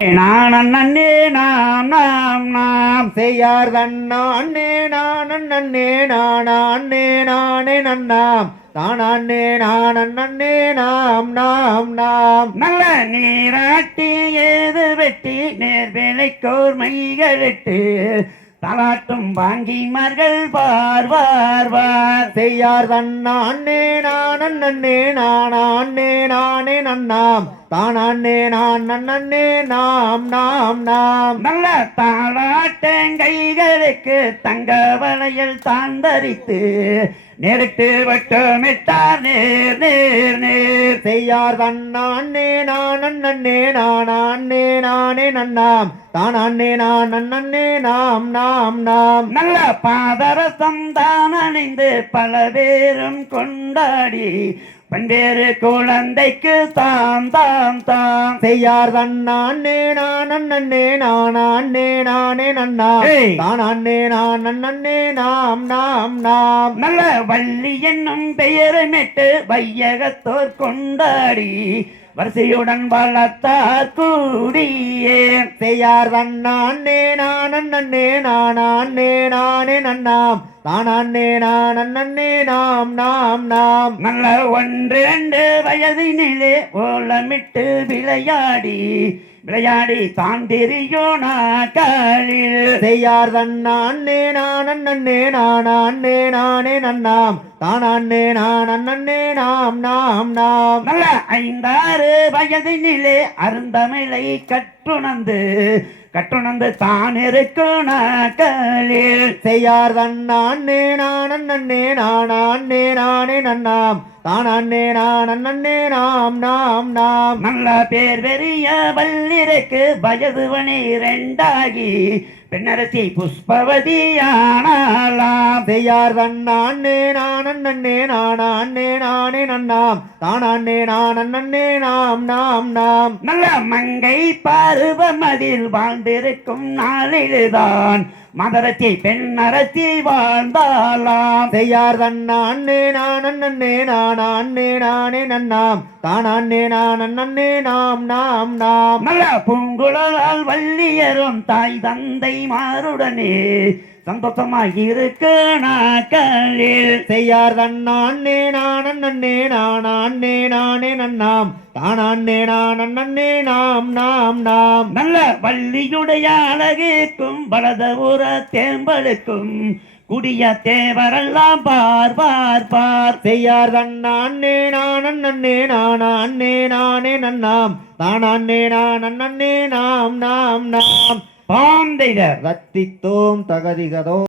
நானே நாம் நாம் நாம் செய்யார் தன்னானே நானே நானே நானே நன்னாம் தானே நானே நாம் நாம் நாம் நல்ல நீராட்டி ஏது வெட்டி நேர்வேலைக்கோர் மைகளிட்டு தலாட்டும் வாங்கிமார்கள் பார் வார் வார் செய்யார் தன்னானே நானே நானே நானே நன்னாம் தானே நானே நாம் நாம் நாம் நல்ல தாளாட்டங்கைகளுக்கு தங்க வளையல் தாந்தரித்து நேரிட்டு வட்டமிட்டார் நேர் நேர் நேர் செய்யார் தன்னானே நானே நானே நானே நன்னாம் தானே நானே நாம் நாம் நாம் நல்ல பாதரசம் தான் அணிந்து பல பேரும் கொண்டாடி பல்வேறு குழந்தைக்கு தாம் தாம் தாம் செய்யார் தன்னானே நானே நானே நானே நன்னாம் தானே நானே நாம் நாம் நாம் நல்ல வள்ளி என்னும் பெயரமிட்டு வையகத்தோர் கொண்டாடி வரிசையுடன் வளர்த்தார் கூடியே செய்யார் தன்னானே நானே நானே நானே நன்னாம் தானே நானே நாம் நாம் நாம் நல்ல 1-2 வயதினிலே ஓலமிட்டு விளையாடி தாண்டிரியோனா காலில் செய்யார் தன்னானே நானே நானே நன்னாம் தானே நானே நாம் நாம் நாம் நல்ல 5-6 வயதினிலே அருந்தமிழை கட்டுணர்ந்து தான் இருக்கும் நாட்களில் செய்யார் தன்னானே நானே நானே நன்னாம் தானே நானே நாம் நாம் நாம் நல்ல பேர் பெரிய வல்லிருக்கு வயது 12 பெண்ணரசி புஷ்பவதியானாலாம் செய்யார் தன்னானே நானே நானே நன்னாம் தானே நானே நாம் நாம் நாம் நல்ல மங்கை பருவமதில் வாழ்ந்திருக்கும் நாளில்தான் மதரசி பெண்ணரசி வாழ்ந்தாலாம் செய்யார் தன்னானே நானே நானே நன்னாம் தானே நானே நாம் நாம் நாம் நல்ல பூங்குழலால் வள்ளியரும் தாய் தந்தை மாருடனே சந்தோஷமாயிருக்க நாட்களில் செய்யார் தன்னானே நானே நன்னாம் தானே நானே நாம் நாம் நாம் நல்ல வள்ளியுடைய அழகுக்கும் வலதபுர தேம்பலுக்கும் குடிய தேவரெல்லாம் பார் பார் பார் செய்யார் தன்னானே நானே நன்னாம் தானே நானே நாம் நாம் நாம் பாந்தைத ரத்தித்தோம் தகதிகதோ